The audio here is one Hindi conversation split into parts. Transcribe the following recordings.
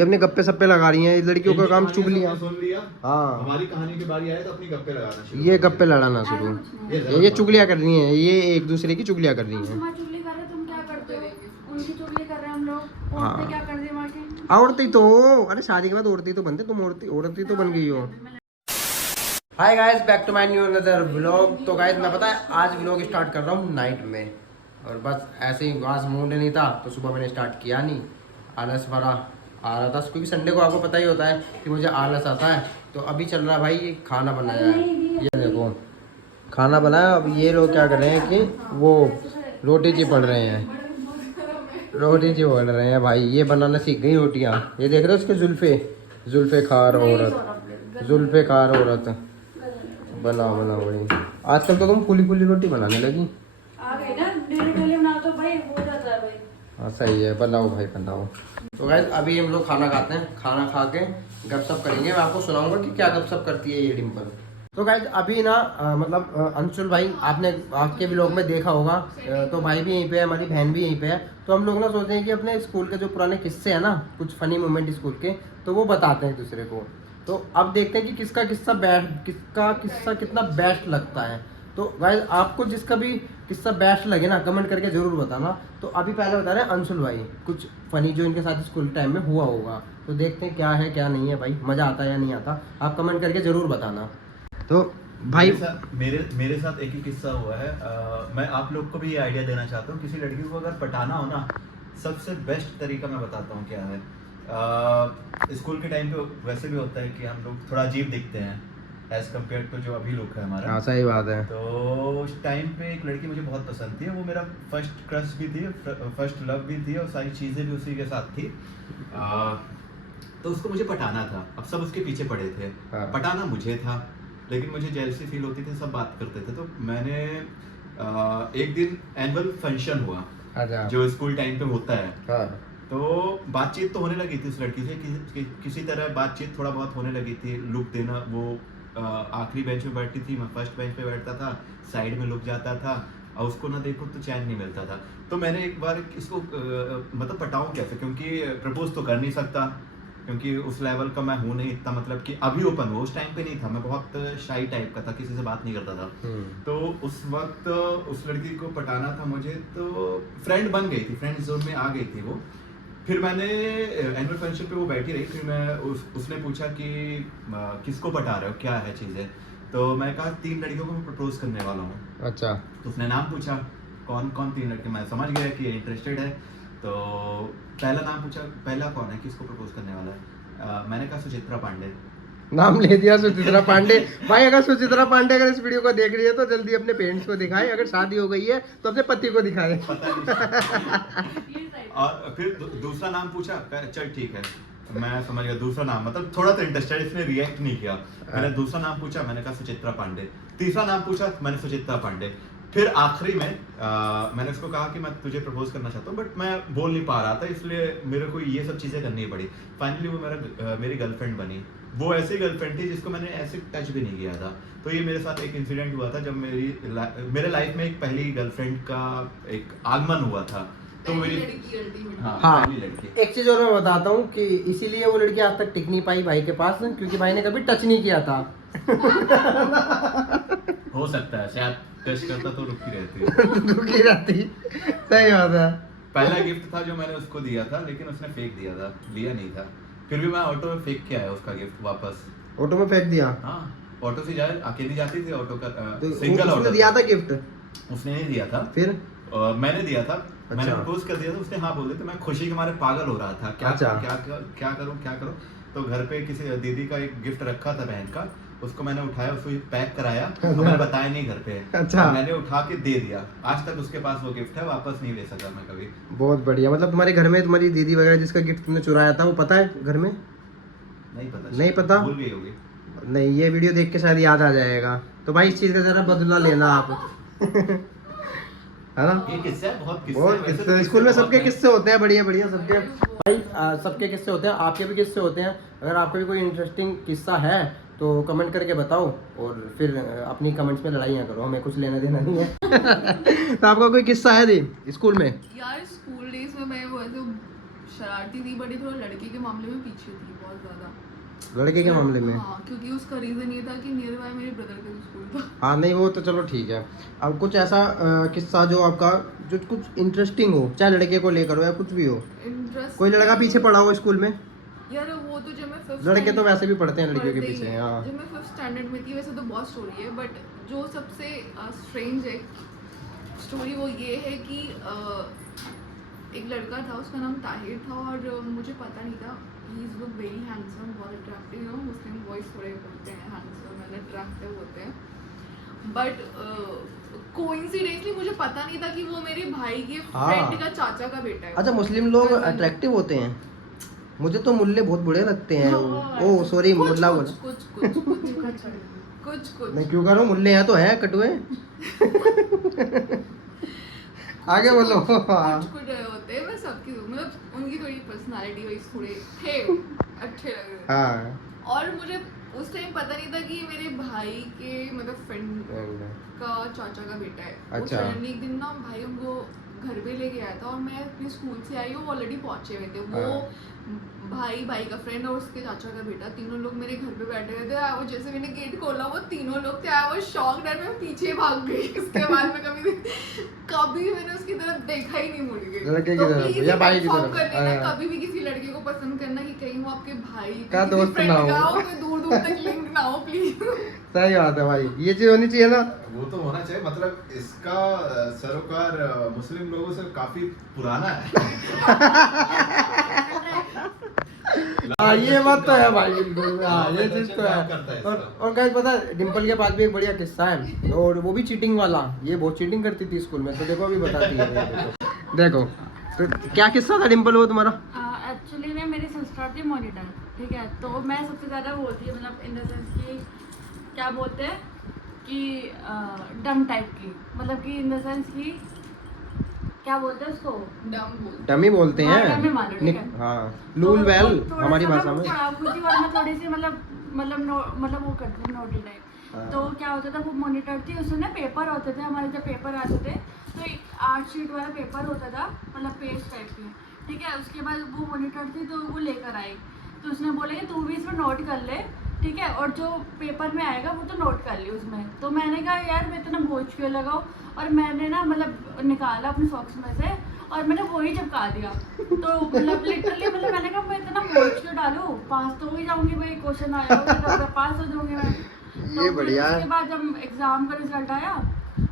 ये अपने गप्पे सप्पे लगा रही हैं, इस लड़कियों का काम चुगलियां। सुन लिया, हाँ हमारी कहानी की बारी आए तो अपनी गप्पे लगाना शुरू ये कर गप्पे दिया। लड़ाना शुरू, ये ये चुगलियां कर रही हैं, ये एक दूसरे की चुगलियां कर रही हैं। तुम्हारी चुगली कर रहे तुम क्या करते हो? उनकी चुगली कर रहे हैं हम लोग। हाँ। औरतें क्या कर दी वहाँ की? औरती तो अरे शादी के बाद औरती तो बनते, तुम औरती तो बन गई हो। Hi guys, back to my new another vlog. तो गाइस मैं पता है आज व्लॉग स्टार्ट कर रहा हूँ नाइट में, और बस ऐसे ही आज मूड नहीं था तो सुबह मैंने स्टार्ट किया नहीं, आलस भरा आ रहा था क्योंकि संडे को आपको पता ही होता है कि मुझे आलस आता है। तो अभी चल रहा है भाई, खाना बनाया है, ये देखो खाना बनाया। अब ये लोग क्या कर रहे हैं कि वो रोटी जी पड़ रहे हैं, रोटी जी बोल रहे हैं भाई। ये बनाना सीख गई रोटियाँ, ये देख रहे हो उसके जुल्फे खार औरत, जुल्फे खार औरत। बनाओ बनाओ भाई, आजकल तो तुम फूली फूली रोटी बनाने लगी। आ गई ना, डेली डेली बना तो भाई हो जाता है भाई। हाँ सही है, बनाओ भाई बनाओ। तो गाइस अभी हम लोग खाना खाते हैं, खाना खा के गपशप करेंगे। मैं आपको सुनाऊंगा कि क्या गपशप करती है ये डिम्पल। तो गाइस अभी ना मतलब अंशुल भाई आपने आपके व्लॉग में देखा होगा, तो भाई भी यहीं पे है, हमारी बहन भी यहीं पे है। तो हम लोग ना सोचते हैं कि अपने स्कूल के जो पुराने किस्से हैं ना, कुछ फनी मोमेंट स्कूल के, तो वो बताते हैं दूसरे को। तो अब देखते हैं कि किसका किस्सा कितना बेस्ट लगता है। तो गाइस आपको जिसका भी किस्सा बेस्ट लगे ना, कमेंट करके जरूर बताना। तो अभी पहले बता रहे हैं अंशुल भाई कुछ फनी जो इनके साथ स्कूल टाइम में हुआ होगा। तो देखते हैं क्या है क्या नहीं है भाई, मजा आता है या नहीं आता, आप कमेंट करके जरूर बताना। तो भाई मेरे साथ एक ही किस्सा हुआ है। मैं आप लोग को भी ये आइडिया देना चाहता हूँ, किसी लड़की को अगर पटाना हो ना, सबसे बेस्ट तरीका मैं बताता हूँ क्या है। स्कूल के टाइम पे वैसे भी होता है कि हम लोग थोड़ा अजीब दिखते हैं एज कम्पेयर टू जो अभी लुक है हमारा। हाँ सही बात है। तो उस टाइम पे एक लड़की मुझे बहुत पसंद थी, वो मेरा फर्स्ट क्रश भी थी, फर्स्ट लव भी थी, और सारी चीज़ें भी उसी के साथ थी। तो उसको मुझे पटाना था, अब सब उसके पीछे पड़े थे। हाँ। पटाना मुझे था, लेकिन मुझे जेलसी फील होती थी, सब बात करते थे। तो मैंने एक दिन एनुअल फंक्शन हुआ अच्छा। जो स्कूल टाइम पे होता है। हाँ। तो बातचीत तो होने लगी थी उस लड़की से, किसी तरह बातचीत थोड़ा बहुत होने लगी थी। लुक देना, वो आखिरी बेंच में बैठती थी, मैं फर्स्ट बेंच पे बैठता था, साइड में लुक जाता था, और उसको ना देखो तो चैन नहीं मिलता था। तो मैंने एक बार इसको मतलब पटाऊं कैसे, क्योंकि प्रपोज तो कर नहीं सकता, क्योंकि उस लेवल का मैं हूँ नहीं इतना, मतलब कि अभी ओपन हुआ, उस टाइम पे नहीं था, मैं बहुत शाई टाइप का था, किसी से बात नहीं करता था। तो उस वक्त उस लड़की को पटाना था मुझे, तो फ्रेंड बन गई थी, फ्रेंड जोन में आ गई थी वो। फिर मैंने एनुअल फंक्शन पे वो बैठी रही, फिर मैं उसने पूछा कि किसको पटा रहे हो, क्या है चीज़ें। तो मैं कहा 3 लड़कियों को मैं प्रपोज करने वाला हूँ। अच्छा। तो उसने नाम पूछा, कौन कौन 3 लड़के, मैं समझ गया कि ये इंटरेस्टेड है। तो पहला नाम पूछा, पहला कौन है, किसको प्रपोज करने वाला है। मैंने कहा सुचित्रा पांडे। नाम ले दिया सुचित्रा पांडे। भाई अगर सुचित्रा पांडे अगर इस वीडियो को देख रही है तो जल्दी अपने पेरेंट्स को दिखाए, अगर शादी हो गई है तो अपने पति को दिखाए। पता नहीं। और फिर दूसरा नाम पूछा, चल ठीक है, मैं समझ गया दूसरा नाम, मतलब थोड़ा तो इंटरेस्टेड, इसने रिएक्ट नहीं किया। मैंने दूसरा नाम पूछा, मैंने कहा सुचित्रा पांडे। तीसरा नाम पूछा, मैंने सुचित्रा पांडे। फिर आखिरी में मैंने उसको कहा कि मैं तुझे प्रपोज करना चाहता हूँ, बट मैं बोल नहीं पा रहा था, इसलिए मेरे को ये सब चीज़ें करनी पड़ी। फाइनली वो मेरी गर्लफ्रेंड बनी। वो ऐसी गर्लफ्रेंड थी जिसको मैंने ऐसे टच भी नहीं किया था। तो ये मेरे साथ एक इंसिडेंट हुआ था जब मेरे लाइफ में एक पहली गर्लफ्रेंड का एक आगमन हुआ था। तो मेरी हाँ पहली लड़की। एक चीज और मैं बताता हूँ कि इसीलिए वो लड़की आज तक टिक नहीं पाई भाई के पास, क्योंकि भाई ने कभी टच नहीं किया था। हो सकता है शायद टच करता तो रुकी रहती। रुकी रहती, सही बात है। पहला गिफ्ट था जो मैंने उसको दिया था, लेकिन उसने फेंक दिया था, लिया नहीं था। फिर भी मैं ऑटो में फेंक के आया उसका गिफ्ट वापस। ऑटो में फेंक दिया? हाँ, ऑटो से जाए, अकेली जाती थी ऑटो का, तो सिंगल ऑटो। उसने दिया था गिफ्ट? उसने नहीं दिया था, फिर मैंने दिया था। मैंने अच्छा। प्रपोज कर दिया था, उसने हाँ बोल दिया। तो मैं खुशी के मारे पागल हो रहा था, क्या अच्छा। क्या करूं। तो घर पे किसी दीदी का एक गिफ्ट रखा था बहन का, उसको मैंने उठाया, उसको पैक कराया, मैंने बताया नहीं घर पे। अच्छा। मैंने उठा के दे दिया, आज तक उसके पास वो गिफ्ट है, वापस नहीं ले सका मैं कभी। बहुत बढ़िया। मतलब तुम्हारे घर में तुम्हारी दीदी वगैरह जिसका गिफ्ट तुमने चुराया था वो पता है घर में? नहीं पता? भूल गई होगी। नहीं, ये वीडियो देख के शायद याद आ जाएगा। तो भाई इस चीज का जरा बदला लेना आप। है ना? ये किस्से है, बहुत बहुत वैसे तो किस्से स्कूल में, बहुत सबके हैं। किस्से होते हैं, बढ़िया बढ़िया सबके। भाई सबके किस्से होते हैं, आपके भी किस्से होते हैं। अगर आपका भी कोई इंटरेस्टिंग किस्सा है तो कमेंट करके बताओ, और फिर अपनी कमेंट्स में लड़ाइयाँ करो, हमें कुछ लेना देना नहीं है। तो आपका कोई किस्सा है दी स्कूल में? यार स्कूल डेज में मैं वो ऐसे शरारती थी, बट ये थोड़ा लड़के के मामले में पीछे थी बहुत ज्यादा। लड़के के मामले में? हाँ, क्योंकि उसका रीजन ये था कि नियर बाय मेरे ब्रदर का स्कूल था। हाँ नहीं वो तो चलो ठीक है। अब कुछ ऐसा किस्सा जो आपका जो कुछ इंटरेस्टिंग हो, चाहे लड़के को लेकर हो या कुछ भी हो, इंटरेस्ट कोई लड़का पीछे पड़ा हो स्कूल में? यार वो तो जब मैं फिफ्थ लड़के तो वैसे भी पढ़ते हैं लड़कियों के पढ़ते ही पीछे। हैं। हाँ जब मैं फिफ्थ स्टैंडर्ड में थी, वैसे तो बहुत स्टोरी है, बट जो सबसे स्ट्रेंज है स्टोरी वो ये है कि एक लड़का था, उसका नाम ताहिर था, और मुझे पता नहीं था। He is look very handsome, बहुत attractive. You know Muslim boys थोड़े होते हैं हैंडसम एंड अट्रैक्टिव होते हैं, बट कोइंसिडेंटली मुझे पता नहीं था कि वो मेरे भाई के हाँ। फ्रेंड का चाचा का बेटा है। अच्छा, मुस्लिम लोग अट्रैक्टिव होते हैं? मुझे तो मुल्ले बहुत बुरे लगते हैं। ओ सॉरी, मुल्ला बोला। कुछ मैं क्यों करूँ, मुल्ले हैं तो हैं कटुए। आगे बोलो। कुछ होते हैं, मैं सबकी मतलब उनकी थोड़ी पर्सनालिटी वाइज थोड़े थे अच्छे लग रहे थे। हाँ और मुझे उस टाइम पता नहीं था कि ये मेरे भाई के मतलब फ्रेंड का चाचा का बेटा है। अच्छा। सडनली एक दिन ना भाई उनको घर पे लेके आया था, और मैं अपने स्कूल से आई, वो ऑलरेडी पहुंचे हुए थे। वो भाई का फ्रेंड और उसके चाचा का बेटा, तीनों लोग मेरे घर पे बैठे हुए थे। वो जैसे मैंने गेट खोला, वो तीनों लोग थे। वो शॉक डर में पीछे भाग गई। उसके बाद में कभी मैंने उसकी तरफ देखा ही नहीं, मुड़ के। लड़के की तो तरफ please या भाई की confirm तरफ? कर लेना, हाँ। कभी भी किसी लड़के को पसंद करना कि कहीं वो आपके भाई का किसी दोस्त friend ना हो। का कोई दूर दूर तक लिंक ना हो, प्लीज। सही बात है भाई, ये चीज होनी चाहिए ना। वो तो होना चाहिए, मतलब इसका सरोकार मुस्लिम लोगों से काफी पुराना है। हाँ ये बात तो है भाई, बिल्कुल। हाँ ये चीज तो काम करता है है। इसका। और गाइस पता है, डिम्पल के पास भी एक बढ़िया किस्सा है, और वो भी चीटिंग वाला। ये बहुत चीटिंग करती थी स्कूल में, तो देखो अभी बताती है। ये देखो तो क्या किस्सा था डिम्पल वो तुम्हारा? एक्चुअली ना मेरी सिस्टर थी मॉनिटर, ठीक है। तो मैं सबसे ज़्यादा वो होती है, मतलब इन द सेंस कि क्या बोलते हैं कि डम टाइप की, मतलब कि इन द सेंस कि क्या बोलते हैं उसको, डमी बोलते हाँ, हैं। डमी मानो, ठीक है। हाँ लूल वेल हमारी भाषा में। मुझे और मैं थोड़ी सी मतलब वो करती थी नोटी टाइप। हाँ। तो क्या होता था, वो मॉनिटर थी, उसमें ना पेपर होते थे हमारे, जब पेपर आते थे तो एक 8 शीट वाला पेपर होता था, मतलब पेज टाइप की, ठीक है। उसके बाद वो मॉनिटर थी, तो वो लेकर आई, तो उसने बोला कि तू भी इसमें नोट कर ले, ठीक है, और जो पेपर में आएगा वो तो नोट कर ली उसमें। तो मैंने कहा यार मैं इतना बोझ क्यों लगाऊं, और मैंने ना मतलब निकाला अपने सॉक्स में से और मैंने वही चिपका दिया। तो मतलब लिटरली मतलब मैंने कहा मैं इतना बोझ क्यों डालूं, पास तो हो ही जाऊंगी भाई, क्वेश्चन आया होगा तो पास हो जाऊंगी मैं। तो ये बढ़िया है। उसके बाद जब एग्जाम का रिजल्ट आया,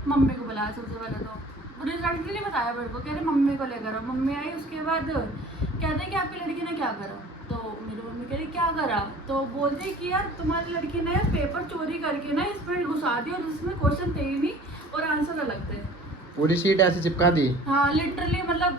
मम्मी को बुलाया सबसे पहले। तो रिजल्ट भी नहीं बताया मेरे को, कह रहे मम्मी को लेकर आओ। मम्मी आई, उसके बाद कहते कि आपकी लड़की ने क्या करा। तो मेरी मम्मी कह रही क्या करा, तो बोलते कि यार तुम्हारी लड़की ने पेपर चोरी करके ना इसमें घुसा दिया, और जिसमें क्वेश्चन थे ही नहीं और आंसर अलग थे। पूरी शीट ऐसे चिपका दी। हाँ लिटरली मतलब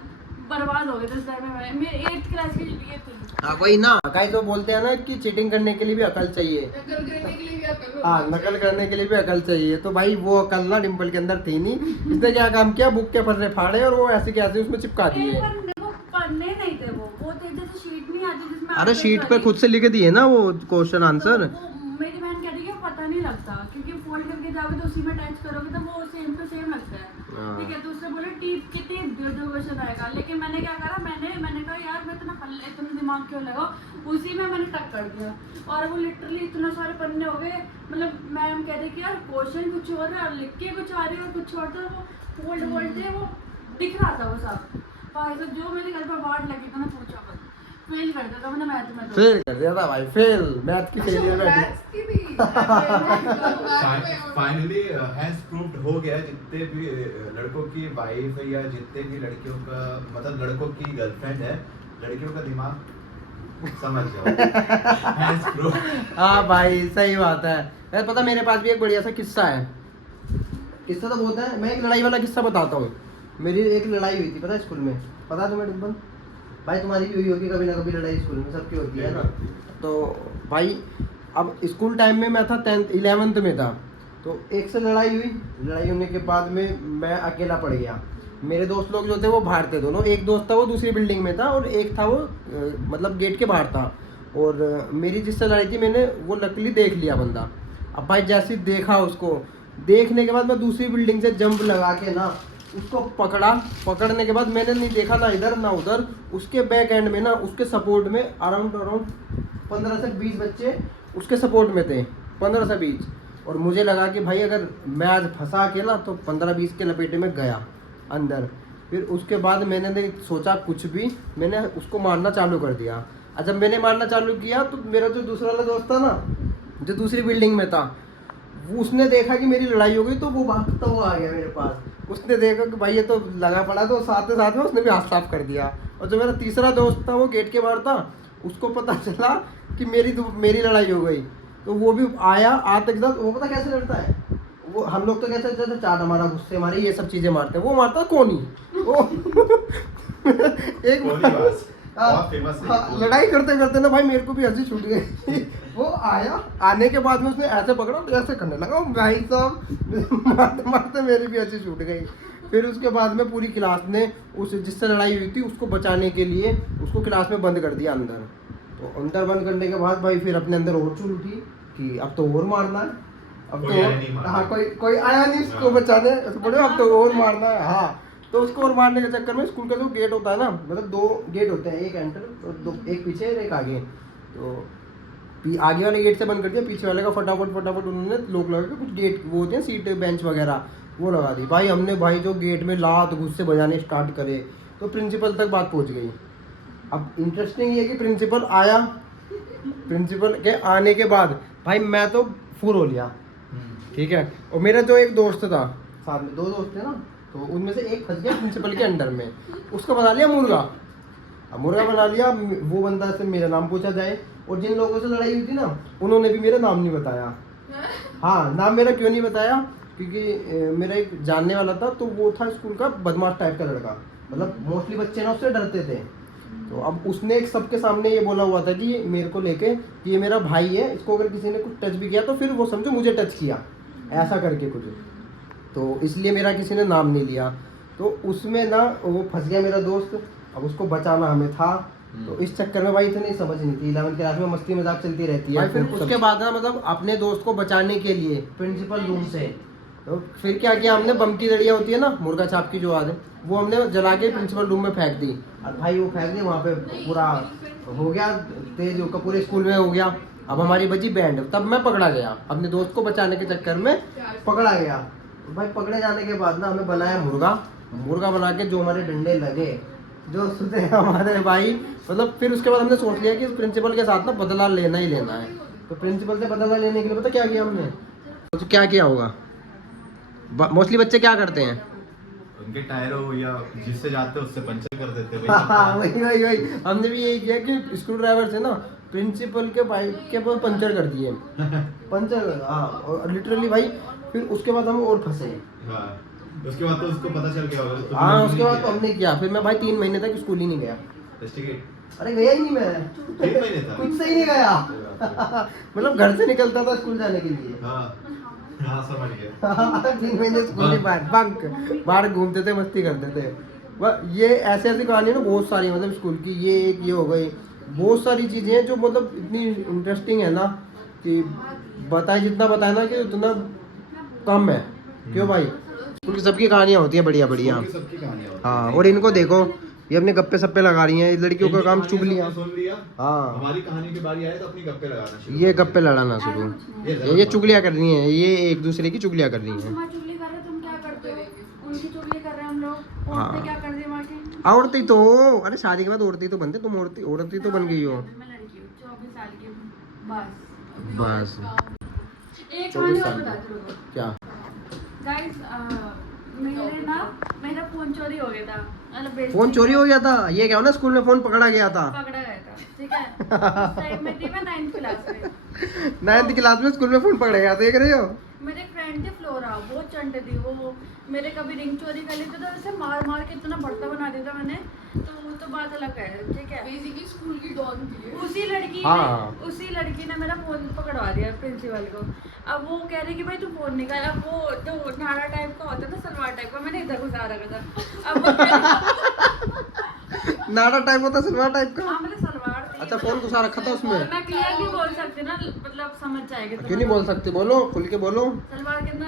बर्बाद हो गए थे उस टाइम में। मैं 8th क्लास की ये थी। हाँ वही ना, कई तो बोलते हैं ना कि चीटिंग करने के लिए भी अकल चाहिए। नकल करने के लिए भी अकल हाँ नकल करने के लिए भी अकल चाहिए। तो भाई वो अकल ना डिम्पल के अंदर थी नहीं। इसने क्या काम किया, बुक के पन्ने फाड़े और वो ऐसे के ऐसे उसमें चिपका दिए। पेपर देखो पढ़ने नहीं थे, वो थे जैसे शीट नहीं आती जिसमें अरे answer शीट पे करी। खुद से लिख दिए ना वो क्वेश्चन आंसर। तो वो मेरी बहन कह रही है पता नहीं लगता, क्योंकि फोल्ड करके जाओगे तो उसी में अटैच करोगे तो वो सेम टू सेम लगता है, हाँ। ठीक है। तो उसने बोला टीप की टीप दियो जो क्वेश्चन आएगा। लेकिन मैंने क्या करा, मैंने कहा यार मैं इतना दिमाग क्यों लगाओ, उसी में मैंने टक कर दिया। और वो लिटरली इतना सारे पन्ने हो गए, मतलब मैम कह रही कि यार क्वेश्चन कुछ और है और लिख के कुछ आ रही है और कुछ और, तो वो फोल्ड थे, वो दिख रहा था वो सब। तो जो मेरे घर पर वार्ड लगी था ना पूछा मत, फेल कर देता मैंने मैथ में। फेल कर दिया था भाई, फेल मैथ की फेलियर बैठी। मैथ्स की थी। फाइनली हैज प्रूव्ड हो गया, जितने भी लड़कों की वाइफ है या जितने भी लड़कियों का मतलब लड़कों की गर्लफ्रेंड है, लड़कियों का दिमाग समझ जाओ। Has proved. हाँ भाई सही बात है। यार पता मेरे पास भी एक बढ़िया सा किस्सा है। किस्सा तो बहुत है, मैं एक लड़ाई वाला किस्सा बताता हूँ। मेरी एक लड़ाई हुई थी पता है स्कूल में, पता है तुम्हें डिम्पल? भाई तुम्हारी भी हुई होगी कभी ना कभी लड़ाई स्कूल में, सबकी होती है ना। तो भाई अब स्कूल टाइम में मैं था 10th 11th में था, तो एक से लड़ाई हुई। लड़ाई होने के बाद में मैं अकेला पड़ गया। मेरे दोस्त लोग जो थे वो बाहर थे दोनों, एक दोस्त था वो दूसरी बिल्डिंग में था और एक था वो मतलब गेट के बाहर था। और मेरी जिससे लड़ाई थी मैंने वो लकीली देख लिया बंदा। अब भाई जैसे ही देखा उसको, देखने के बाद मैं दूसरी बिल्डिंग से जंप लगा के ना उसको पकड़ा। पकड़ने के बाद मैंने नहीं देखा ना इधर ना उधर, उसके बैक एंड में ना उसके सपोर्ट में अराउंड 15 से 20 बच्चे उसके सपोर्ट में थे, 15 से 20। और मुझे लगा कि भाई अगर मैं आज फंसा के ना तो 15-20 के लपेटे में गया अंदर। फिर उसके बाद मैंने नहीं सोचा कुछ भी, मैंने उसको मारना चालू कर दिया। और जब मैंने मारना चालू किया तो मेरा जो दूसरा वाला दोस्त था ना, जो दूसरी बिल्डिंग में था, वो उसने देखा कि मेरी लड़ाई हो गई तो वो भागता हुआ आ गया मेरे पास। उसने देखा कि भाई ये तो लगा पड़ा, तो साथ में उसने भी हाथ साफ कर दिया। और जो मेरा तीसरा दोस्त था वो गेट के बाहर था, उसको पता चला कि मेरी लड़ाई हो गई, तो वो भी आया। आते के साथ वो पता कैसे लड़ता है, वो हम लोग तो कैसे जैसे चाट हमारा, गुस्से हमारे, ये सब चीज़ें मारते हैं, वो मारता कोनी। वो एक बहुत फेमस है। लड़ाई करते करते ना भाई मेरे को भी हंसी छूट गई। वो आया, आने के बाद में उसने ऐसे पकड़ा तो ऐसे करने लगा भाई साहब, मारते मारते मेरी भी हंसी छूट गई। फिर उसके बाद में पूरी क्लास ने उस जिससे लड़ाई हुई थी उसको बचाने के लिए उसको क्लास में बंद कर दिया अंदर। तो अंदर बंद करने के बाद भाई फिर अपने अंदर और चुल उठी कि अब तो और मारना है, अब कोई आया नहीं मारने। हाँ कोई आया नहीं उसको बचाने, तो बोले अब तो और मारना है। हाँ, तो उसको और मारने के चक्कर में स्कूल का जो गेट होता है ना, मतलब 2 गेट होते हैं, एक एंटर और 2, एक पीछे और एक आगे। तो आगे वाले गेट से बंद कर दिया, पीछे वाले का फटाफट उन्होंने लोग लगा के कुछ गेट वो होते हैं सीट बेंच वगैरह वो लगा दी। भाई हमने भाई जो गेट में लात घुस्से बजाने स्टार्ट करे तो प्रिंसिपल तक बात पहुंच गई। अब इंटरेस्टिंग ये कि प्रिंसिपल आया, प्रिंसिपल के आने के बाद भाई मैं तो फुर हो लिया, ठीक है। और मेरा जो एक दोस्त था, साथ में 2 दोस्त थे ना, तो उनमें से एक फंस गया प्रिंसिपल के अंडर में, उसका बना लिया मुर्गा। अब मुर्गा बना लिया, वो बंदा से मेरा नाम पूछा जाए, और जिन लोगों से लड़ाई हुई थी ना उन्होंने भी मेरा नाम नहीं बताया। हाँ, नाम मेरा क्यों नहीं बताया, क्योंकि मेरा एक जानने वाला था, तो वो था स्कूल का बदमाश टाइप का लड़का, मतलब मोस्टली बच्चे ना उससे डरते थे। तो अब उसने एक सबके सामने ये बोला हुआ था कि मेरे को लेके कि ये मेरा भाई है, इसको अगर किसी ने कुछ टच भी किया तो फिर वो समझो मुझे टच किया, ऐसा करके कुछ। तो इसलिए मेरा किसी ने नाम नहीं लिया। तो उसमें ना वो फंस गया मेरा दोस्त, अब उसको बचाना हमें था। तो इस चक्कर में भाई इतनी समझ नहीं थी, 11th क्लास में मस्ती मजाक चलती रहती है। फिर उसके बाद ना मतलब अपने दोस्त को बचाने के लिए प्रिंसिपल रूम से, तो फिर क्या किया हमने, बम की लड़ियाँ होती है ना, मुर्गा छाप की जो आदत, वो हमने जला के प्रिंसिपल रूम में फेंक दी। और भाई वो फेंक दी, वहाँ पे पूरा हो गया तेज, का पूरे स्कूल में हो गया। अब हमारी बची बैंड, तब मैं पकड़ा गया, अपने दोस्त को बचाने के चक्कर में पकड़ा गया। तो भाई पकड़े जाने के बाद ना हमें बनाया मुर्गा बना के जो हमारे डंडे लगे, जो सुते हमारे भाई, मतलब फिर उसके बाद हमने सोच लिया कि प्रिंसिपल के साथ ना बदला लेना ही लेना है। तो प्रिंसिपल से बदला लेने के लिए पता क्या किया हमने, तो क्या किया होगा, मोस्टली बच्चे क्या करते हैं, उनके टायर हो या जिससे जाते उससे पंचर कर देते वही हमने भी यही किया कि स्क्रू ड्राइवर से ना प्रिंसिपल के बाइक के पास पंचर कर दिए, पंचर। हाँ, और लिटरली भाई फिर उसके बाद हम और फंसे। हाँ, उसके बाद तो उसको पता चल गया होगा। हाँ, उसके बाद तो हमने किया, फिर मैं भाई 3 महीने तक स्कूल ही नहीं गया। अरे गया ही नहीं मैं, 3 महीने था खुद से ही नहीं गया। मतलब घर से निकलता था स्कूल जाने के लिए। हाँ समझ गया। 3 महीने स्कूल के बाद बंक, बाहर घूमते थे, मस्ती करते थे। ये ऐसी कहानी ना बहुत सारी, मतलब स्कूल की ये एक ये हो गई, बहुत सारी चीज़ें हैं जो मतलब इतनी इंटरेस्टिंग है ना कि बताए जितना बताए ना कि उतना कम है। क्यों भाई, स्कूल की सबकी कहानियाँ होती हैं बढ़िया। सबकी कहानियाँ होती हैं। हाँ, और इनको देखो ये अपने गप्पे सप्पे लगा रही हैं, लड़कियों का काम चुगलियाँ। सुन लिया। हाँ, हमारी कहानी की बारी आए तो अपनी गप्पे लगाना शुरू। ये गप्पे लड़ाना शुरू, ये चुगलियाँ कर रही हैं, ये एक दूसरे की चुगलियाँ कर रही हैं। तुम्हारी चुगली कर रहे, तुम क्या करते हो, उनकी चुगली कर रहे हैं हम लोग। हाँ। औरतें क्या कर रही है वहाँ की, औरतें तो, अरे शादी के बाद औरतें तो बनते, तुम औरतें तो बन गई हो। मैं लड़की हूँ 24 साल की हूँ, बस एक कहानी और बताती हूँ। क्या, गाइस मेरा फोन चोरी हो गया था, मतलब फोन चोरी हो गया था, ये क्या हो ना, स्कूल में फोन पकड़ा गया था। पकड़ा गया था, ठीक है। उस टाइम में थी मैं 9th क्लास में। 9th क्लास में स्कूल में फोन पकड़ा गया, देख रहे हो। मेरे फ्रेंड थी फ्लोरा, बहुत चंटे थी वो, मेरे कभी रिंग चोरी कर लेते तो ऐसे मार मार के इतना भड़का बना देता मैंने, तो वो तो बात अलग है, ठीक है। बेसिकली स्कूल की डॉन थी। उसी लड़की ने मेरा फोन पकड़वा दिया प्रिंसिपल को। अब वो कह रही कि भाई तू फोन निकाल। अब वो तो नाड़ा टाइप का होता था, सलवार टाइप का, मैंने इधर घुसा रखा था। अब वो नाड़ा टाइप होता, सलवार टाइप का। हाँ, मतलब सलवार थी। अच्छा, फोन घुसा रखा था उसमें। मैं क्लियर नहीं बोल सकती ना, मतलब समझ जाएगी। क्यों नहीं बोल सकते, बोलो खुल के बोलो। सलवार के अंदर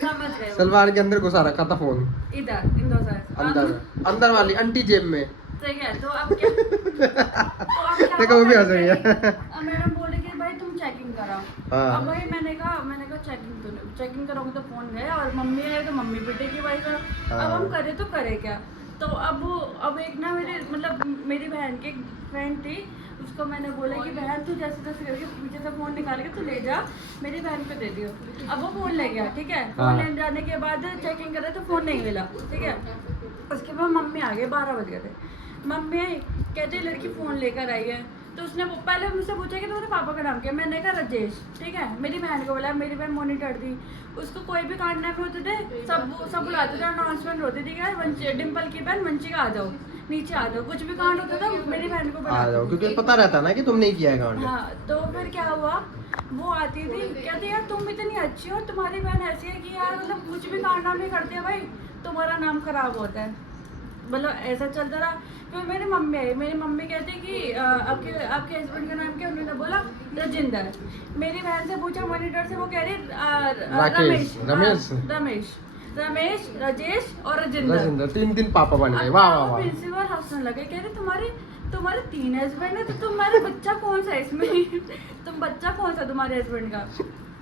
समझ गए वो। सलवार के अंदर घुसा रखा था फोन, इधर इन दो साइड अंदर वाली अंटी जेब में। ठीक है, तो अब क्या देखो वो भी हंस रही है। अब मैडम बोले कि भाई तुम चेकिंग कराओ। हाँ। अब भाई मैंने कहा चेकिंग करोगे तो फोन गया, और मम्मी आए तो मम्मी पिटेगी भाई करो। अब हम करे तो करे क्या। तो अब एक ना मेरे मतलब मेरी बहन की फ्रेंड थी, उसको मैंने बोला कि बहन तू जैसे तैसे करके पीछे से फोन निकाल के तू ले जा, मेरी बहन को दे दियो। अब वो फोन ले गया, ठीक है। फोन ले जाने के बाद चेकिंग करे तो फोन नहीं मिला, ठीक है। उसके बाद मम्मी आ गए, 12 बज गए थे। मम्मी आई, कहते लड़की फ़ोन लेकर आई है। तो उसने पहले मुझसे पूछा कि तुम्हारे पापा का नाम क्या है। मैंने कहा राजेश, ठीक है। मेरी बहन को बोला, मेरी बहन मॉनिटर थी, उसको कोई भी कांड ना होते थे, सब बुलाते थे, अनाउंसमेंट होती थी कि डिम्पल की बहन वंशिका आ जाओ, नीचे आ जाओ। कुछ भी कांड होता था मेरी बहन को आ जाओ, क्योंकि पता रहता ना कि तुमने ही किया है कांड। हाँ, तो फिर क्या हुआ, वो आती थी, कहती यार तुम इतनी अच्छी हो, तुम्हारी बहन ऐसी है कि यार मतलब कुछ भी कांड नहीं करती है भाई, तुम्हारा नाम खराब होता है। मतलब ऐसा चलता रहा। फिर मेरी मम्मी आई, मेरी मम्मी कहती कि आपके हस्बैंड का नाम क्या। उन्होंने बोला राजेंद्र। मेरी बहन से पूछा मॉनिटर से, वो कह रही रमेश, राजेश और राजेंद्र। 3 पापा बन गए। वाह वाह वाह। प्रिंसिपल हंसने लगे, कह रहे तुम्हारे 3 हस्बैंड है, तो तुम्हारा बच्चा कौन सा है इसमें तुम बच्चा कौन सा तुम्हारे हस्बैंड का।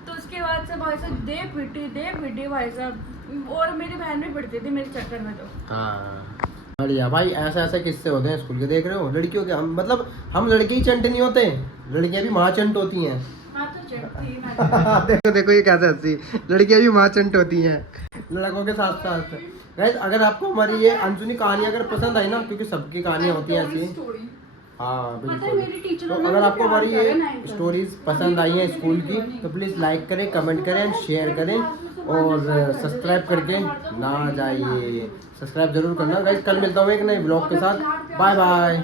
तो उसके बाद से भाई साहब दे पिटी भाई साहब, और मेरी बहन भी पिटती थी मेरे चक्कर में। तो हाँ बढ़िया भाई, ऐसे किस्से होते हैं स्कूल के, देख रहे हो लड़कियों के। हम मतलब हम लड़के ही चंट नहीं होते, लड़कियां भी महाचंट होती हैं। हाँ तो चढ़ती ना देखो देखो ये कैसे हंसी, लड़कियां भी महाचंट होती हैं लड़कों के साथ साथ। गाइस अगर आपको हमारी ये अनसुनी कहानी अगर पसंद आई ना, क्योंकि सबकी कहानियां होती हैं ऐसी। स्टोरी हाँ पता है बिल्कुल। मेरी टीचर तो अगर आपको हमारी ये स्टोरीज पसंद आई हैं स्कूल की, तो प्लीज़ लाइक करें, कमेंट करें, शेयर करें और सब्सक्राइब करके ना जाइए। सब्सक्राइब जरूर करना गाइस। कल मिलता हूँ एक नए ब्लॉग के साथ। Bye bye.